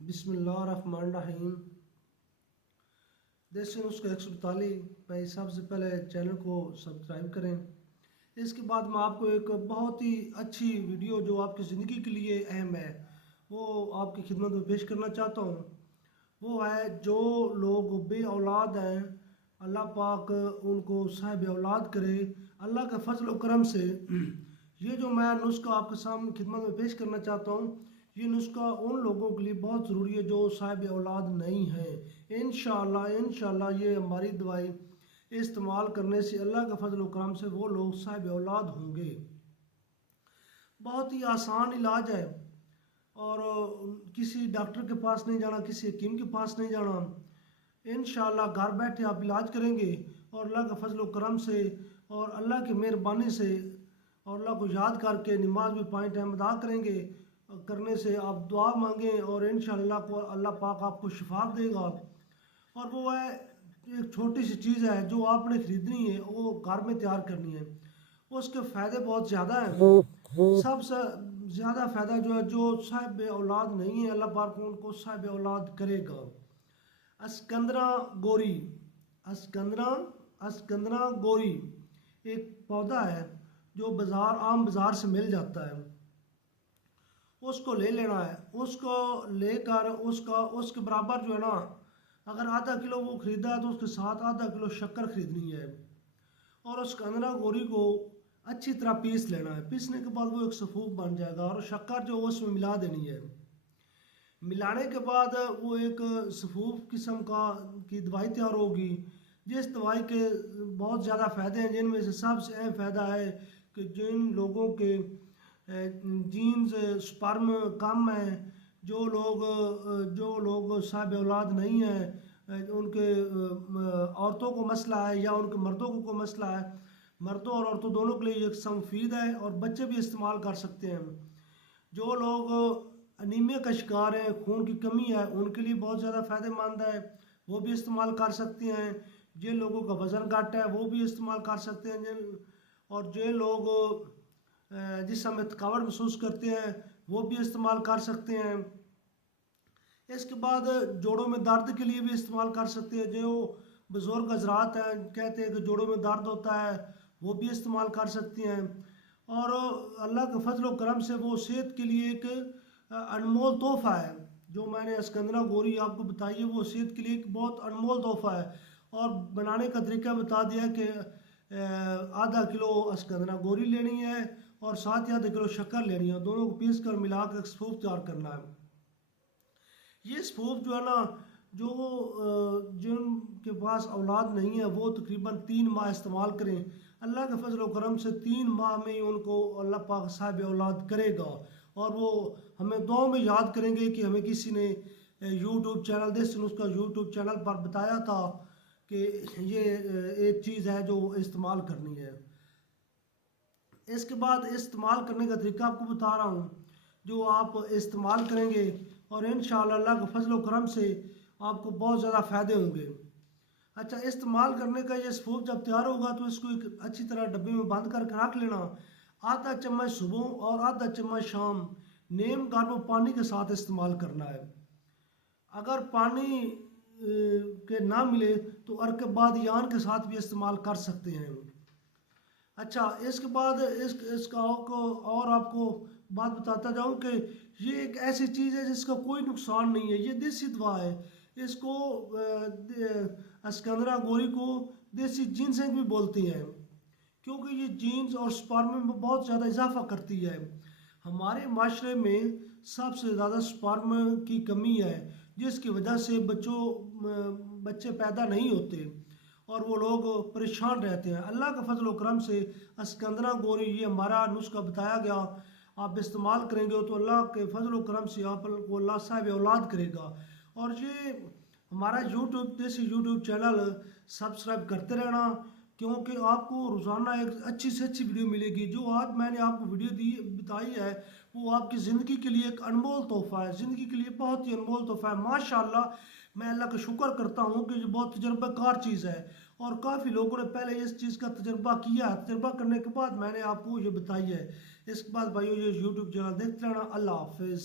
بسم اللہ الرحمن الرحیم۔ دیسی نسخہ 142 پہ سب سے پہلے چینل کو سبسکرائب کریں۔ اس کے بعد میں آپ کو ایک بہت ہی اچھی ویڈیو جو آپ کی زندگی کے لیے اہم ہے وہ آپ کی خدمت میں پیش کرنا چاہتا ہوں۔ وہ ہے جو لوگ بے اولاد ہیں اللہ پاک ان کو صاحب اولاد کرے اللہ کے فضل و کرم سے۔ یہ جو میں نسخہ آپ کے سامنے خدمت میں پیش کرنا چاہتا ہوں، یہ نسخہ ان لوگوں کے لیے بہت ضروری ہے جو صاحب اولاد نہیں ہیں۔ انشاءاللہ یہ ہماری دوائی استعمال کرنے سے اللہ کے فضل و کرم سے وہ لوگ صاحب اولاد ہوں گے۔ بہت ہی آسان علاج ہے اور کسی ڈاکٹر کے پاس نہیں جانا، کسی حکیم کے پاس نہیں جانا۔ انشاءاللہ گھر بیٹھے آپ علاج کریں گے اور اللہ کے فضل و کرم سے اور اللہ کی مہربانی سے اور اللہ کو یاد کر کے نماز بھی 5 ٹائم ادا کریں گے، کرنے سے آپ دعا مانگیں اور انشاءاللہ اللہ پاک آپ کو شفا دے گا۔ اور وہ ہے ایک چھوٹی سی چیز ہے جو آپ نے خریدنی ہے، وہ گھر میں تیار کرنی ہے، اس کے فائدے بہت زیادہ ہیں۔ سب سے زیادہ فائدہ جو ہے جو صاحب اولاد نہیں ہے اللہ پاک ان کو صاحب اولاد کرے گا۔ اسکندرا گوری اسکندرا گوری ایک پودا ہے جو عام بازار سے مل جاتا ہے۔ اس کو لے لینا ہے، اس کو لے کر اس کے برابر جو ہے نا، اگر آدھا کلو وہ خریدا ہے تو اس کے ساتھ آدھا کلو شکر خریدنی ہے اور اس اسکندرا گوری کو اچھی طرح پیس لینا ہے۔ پیسنے کے بعد وہ ایک سفوف بن جائے گا اور شکر جو اس میں ملا دینی ہے۔ ملانے کے بعد وہ ایک سفوف قسم کی دوائی تیار ہوگی، جس دوائی کے بہت زیادہ فائدے ہیں، جن میں سے سب سے اہم فائدہ ہے کہ جن لوگوں کے جینز سپرم کم ہیں، جو لوگ صاحب اولاد نہیں ہیں، ان کے عورتوں کو مسئلہ ہے یا ان کے مردوں کو کوئی مسئلہ ہے، مردوں اور عورتوں دونوں کے لیے یکساں مفید ہے اور بچے بھی استعمال کر سکتے ہیں۔ جو لوگ انیمیا کا شکار ہیں، خون کی کمی ہے، ان کے لیے بہت زیادہ فائدہ مند ہے، وہ بھی استعمال کر سکتے ہیں۔ جن لوگوں کا وزن گھٹ ہے وہ بھی استعمال کر سکتے ہیں، اور جو لوگ جسم میں تھکاوٹ محسوس کرتے ہیں وہ بھی استعمال کر سکتے ہیں۔ اس کے بعد جوڑوں میں درد کے لیے بھی استعمال کر سکتے ہیں۔ جو بزرگ حضرات ہیں کہتے ہیں کہ جوڑوں میں درد ہوتا ہے، وہ بھی استعمال کر سکتے ہیں۔ اور اللہ کے فضل و کرم سے وہ صحت کے لیے ایک انمول تحفہ ہے۔ جو میں نے اسکندرا گوری آپ کو بتائی ہے وہ صحت کے لیے ایک بہت انمول تحفہ ہے۔ اور بنانے کا طریقہ بتا دیا کہ آدھا کلو اسکندرا گوری لینی ہے اور ساتھ ہی آدھا کلو شکر لینی ہے، دونوں کو پیس کر ملا کر سفوف تیار کرنا ہے۔ یہ سفوف جو ہے نا، جن کے پاس اولاد نہیں ہے وہ تقریباً 3 ماہ استعمال کریں۔ اللہ کے فضل و کرم سے 3 ماہ میں ان کو اللہ پاک صاحب اولاد کرے گا۔ اور وہ ہمیں دعاؤں میں یاد کریں گے کہ ہمیں کسی نے یوٹیوب چینل دیسی نسخہ یوٹیوب چینل پر بتایا تھا کہ یہ ایک چیز ہے جو استعمال کرنی ہے۔ اس کے بعد استعمال کرنے کا طریقہ آپ کو بتا رہا ہوں جو آپ استعمال کریں گے اور انشاءاللہ اللہ کے فضل و کرم سے آپ کو بہت زیادہ فائدے ہوں گے۔ اچھا، استعمال کرنے کا یہ سفوف جب تیار ہوگا تو اس کو ایک اچھی طرح ڈبے میں بند کر کے رکھ لینا۔ آدھا چمچ صبح اور آدھا چمچ شام نیم گرم پانی کے ساتھ استعمال کرنا ہے۔ اگر پانی کے نہ ملے تو عرق بادیان کے ساتھ بھی استعمال کر سکتے ہیں۔ اچھا، اس کے بعد اس کا اور آپ کو بات بتاتا جاؤں کہ یہ ایک ایسی چیز ہے جس کا کوئی نقصان نہیں ہے، یہ دیسی دوا ہے۔ اس کو اسکندرا گوری کو دیسی جینسنگ بھی بولتے ہیں، کیونکہ یہ جینز اور سپرم میں بہت زیادہ اضافہ کرتی ہے۔ ہمارے معاشرے میں سب سے زیادہ سپرم کی کمی ہے، جس کی وجہ سے بچے پیدا نہیں ہوتے اور وہ لوگ پریشان رہتے ہیں۔ اللہ کے فضل و کرم سے اسکندرا گوری یہ ہمارا نسخہ بتایا گیا، آپ استعمال کریں گے تو اللہ کے فضل و کرم سے آپ کو اللہ صاحب اولاد کرے گا۔ اور یہ ہمارا دیسی یوٹیوب چینل سبسکرائب کرتے رہنا، کیونکہ آپ کو روزانہ ایک اچھی سے اچھی ویڈیو ملے گی۔ جو آج میں نے آپ کو ویڈیو بتائی ہے وہ آپ کی زندگی کے لیے ایک انمول تحفہ ہے، زندگی کے لیے بہت ہی انمول تحفہ ہے۔ ماشاءاللہ میں اللہ کا شکر کرتا ہوں کہ یہ بہت تجربہ کار چیز ہے اور کافی لوگوں نے پہلے اس چیز کا تجربہ کیا ہے۔ تجربہ کرنے کے بعد میں نے آپ کو یہ بتائی ہے۔ اس کے بعد بھائیو یہ یوٹیوب چینل دیکھتے رہنا۔ اللہ حافظ۔